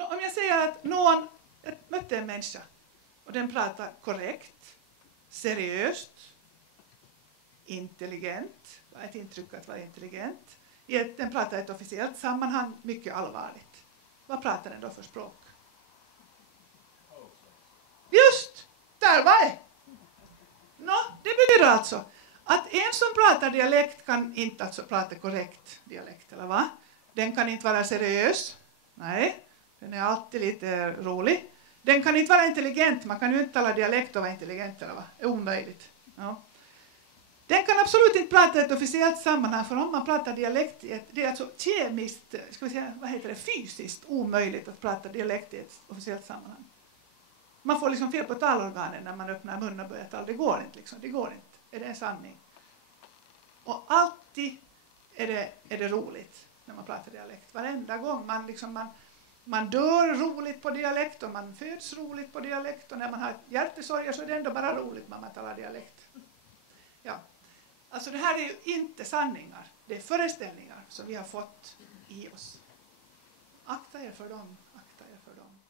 Om jag säger att jag mötte en människa och den pratar korrekt, seriöst, intelligent, var ett intryck att vara intelligent. Den pratar i ett officiellt sammanhang mycket allvarligt. Vad pratar den då för språk? Just, där var det. Det betyder alltså att en som pratar dialekt kan inte alltså prata korrekt dialekt, eller va? Den kan inte vara seriös. Nej, den är alltid lite rolig. Den kan inte vara intelligent. Man kan ju inte tala dialekt och vara intelligent, eller va? Det är omöjligt. Ja. Den kan absolut inte prata i ett officiellt sammanhang, för om man pratar dialekt, det är alltså kemiskt, ska vi säga, fysiskt omöjligt att prata dialekt i ett officiellt sammanhang. Man får liksom fel på talorganen när man öppnar munnen och börjar tala. Det går inte liksom. Det går inte. Är det en sanning? Och alltid är det roligt när man pratar dialekt. Varenda gång man dör roligt på dialekt och man föds roligt på dialekt. Och när man har hjärtesorger så är det ändå bara roligt när man talar dialekt. Ja. Alltså det här är ju inte sanningar. Det är föreställningar som vi har fått i oss. Akta er för dem. Akta er för dem.